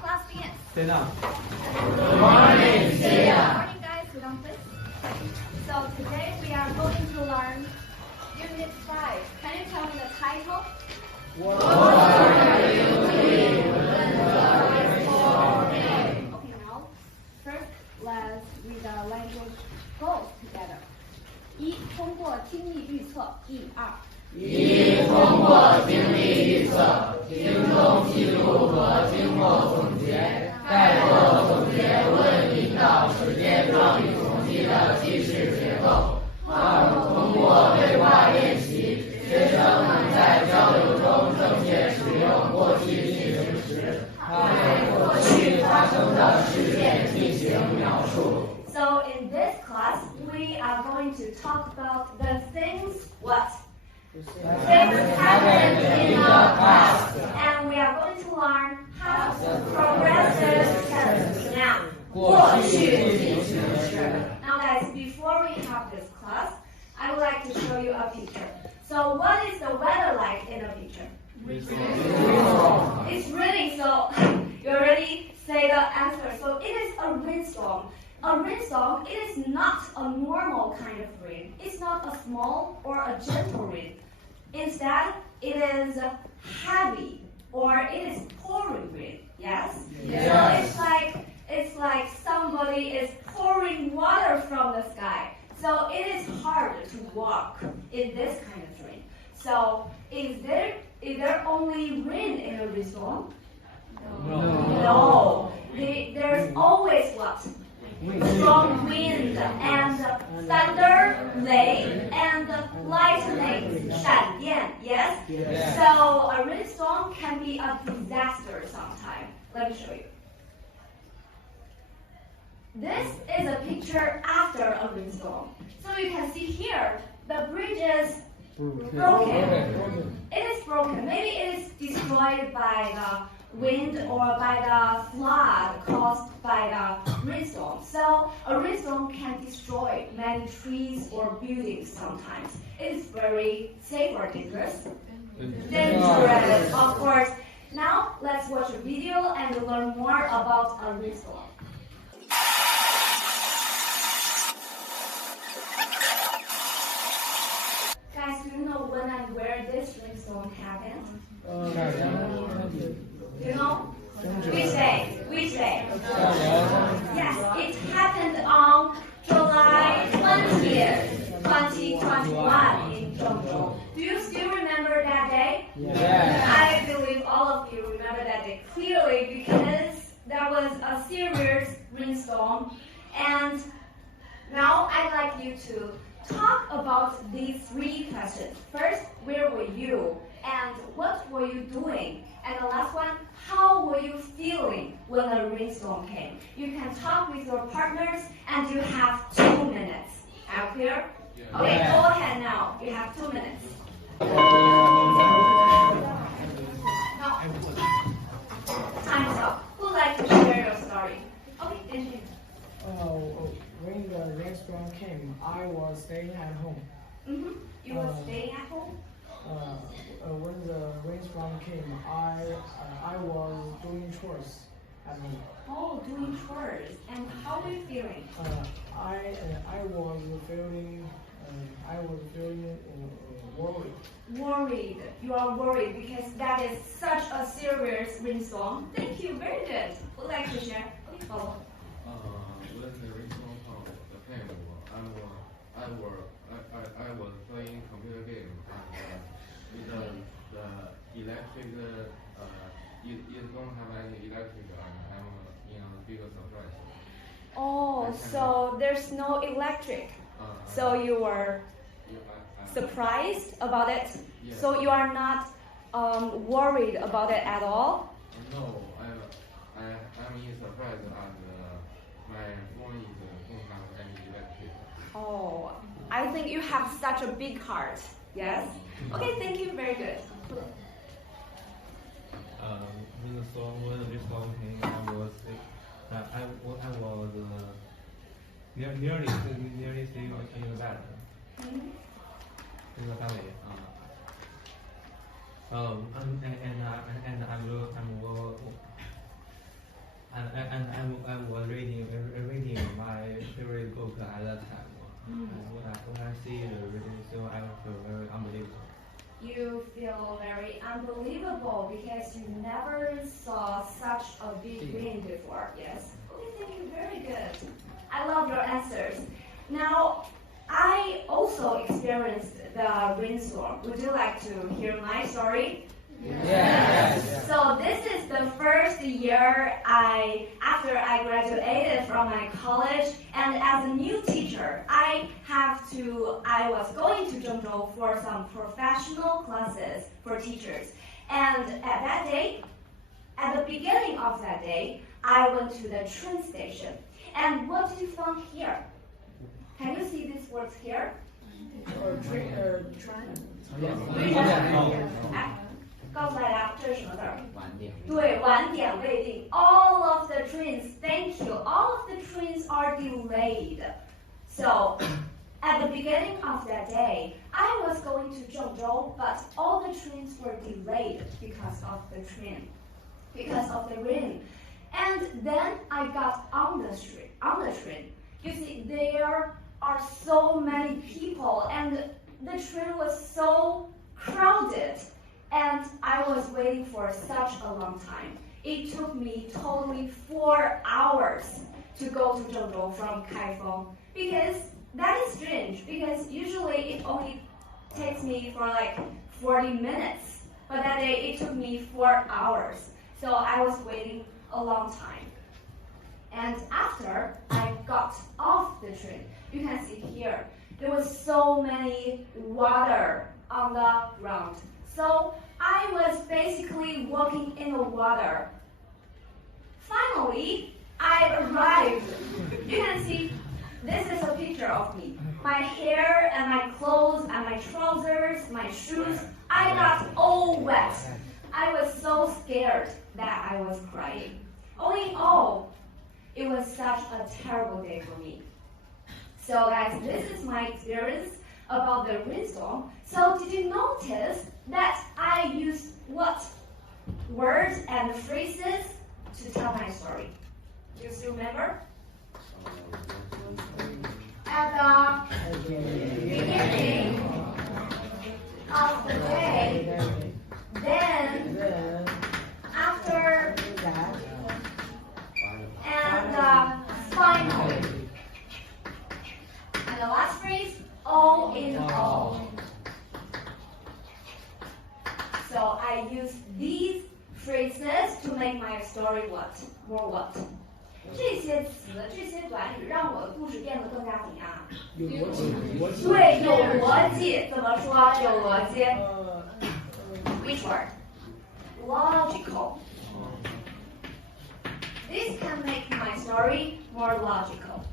Class begins. Stand up. Good morning, Good morning, guys. Sit down, please. So today we are going to learn Unit 5. Can you tell me the title? What are you doing? Okay, now first let's read the language goals together. 一、通过听力预测1、2。通过听力预测、听众记录和听后总结、概括总结问引导时间状语从题的记事结构。2、通过对话练习，学生能在交流中正确使用过去进行时，对过去发生的事件进行描述。So in this class, we are going to talk about the things what? Things happened in the past. And we are going to learn past progressive tense. Now, 过去进行时. Now guys, before we have this class, I would like to show you a picture. So what is the weather like in the picture? It's raining, so you already say the answer. So it is a rainstorm. A rainstorm, it is not a normal kind of rain. It's not a small or a gentle rain. Instead, it is heavy or it is pouring rain. Yes? Yes. So it's like somebody is pouring water from the sky. So it is hard to walk in this kind of rain. So is there only rain in a rainstorm? No. There's always what? Strong wind and thunder, rain, and lightning, 闪电, yes? So a rainstorm can be a disaster sometimes. Let me show you. This is a picture after a rainstorm. So you can see here, the bridge is broken. It is broken. Maybe it is destroyed by the wind or by the flood caused by the rainstorm. So a rainstorm can destroy many trees or buildings sometimes. It is very safe or dangerous. Dangerous, of course. Now let's watch a video and learn more about a rainstorm. Guys, do you know when and where this rainstorm happened? You know? Which day? Which day? Yes, it happened on July 20th, 2021 in Zhengzhou. Do you still remember that day? Yes. I believe all of you remember that day clearly because there was a serious rainstorm. And now I'd like you to talk about these 3 questions. First, where were you? And what were you doing? And the last one, how were you feeling when the rainstorm came? You can talk with your partners and you have 2 minutes. Are you clear? Yeah. Okay, go ahead now. You have 2 minutes. Now, time's up. Who'd like to share your story? Okay, Benji. When the rainstorm came, I was staying at home. You were staying at home? When the rainstorm came, I was doing chores at home. Oh, doing chores. And how were you feeling? I was feeling worried. Worried. You are worried because that is such a serious rainstorm. Thank you. Very good. Would like to share? Okay, follow. When the rainstorm came, I was playing computer game and the electric it don't have any electric and I'm in a big surprise. Oh, so there's no electric. So you were surprised about it? Yes. So you are not worried about it at all? No, I'm in surprise and my phone don't have any electric. Oh, I think you have such a big heart. Yes? Okay, thank you. Very good. When the rainstorm came, I was nearly staying in the bed. In the family. such a big rain before? Yes. Okay, thank you. Very good. I love your answers. Now, I also experienced the rainstorm. Would you like to hear my story? Yes. So this is the first year after I graduated from my college, and as a new teacher, I was going to Zhengzhou for some professional classes for teachers. And at the beginning of that day, I went to the train station. And what did you find here? Can you see these words here? Train. 告诉大家这是什么字儿？对，晚点未定。All of the trains, thank you. All of the trains are delayed. So, at the beginning of that day, I was going to Zhengzhou, but all the trains were delayed because of the rain. And then I got on the train. You see, there are so many people, and the train was so crowded. And I was waiting for such a long time. It took me totally 4 hours to go to Zhengzhou from Kaifeng. Because that is strange, because usually it only takes me for like 40 minutes. But that day it took me 4 hours. So I was waiting a long time. And after I got off the train, you can see here, there was so many water on the ground. So I was basically walking in the water. Finally, I arrived. You can see, this is a picture of me. My hair and my clothes and my trousers, my shoes, I got all wet. I was so scared that I was crying. All in all, it was such a terrible day for me. So guys, this is my experience about the rainstorm. So did you notice that I used what words and phrases to tell my story? Do you still remember? At the beginning of the day, then after, and finally. And the last phrase, all in all. So I use these phrases to make my story more what? 这些词、这些短语让我的故事变得更加怎样？有逻辑。对，有逻辑。怎么说？有逻辑。Which word? Logical. This can make my story more logical.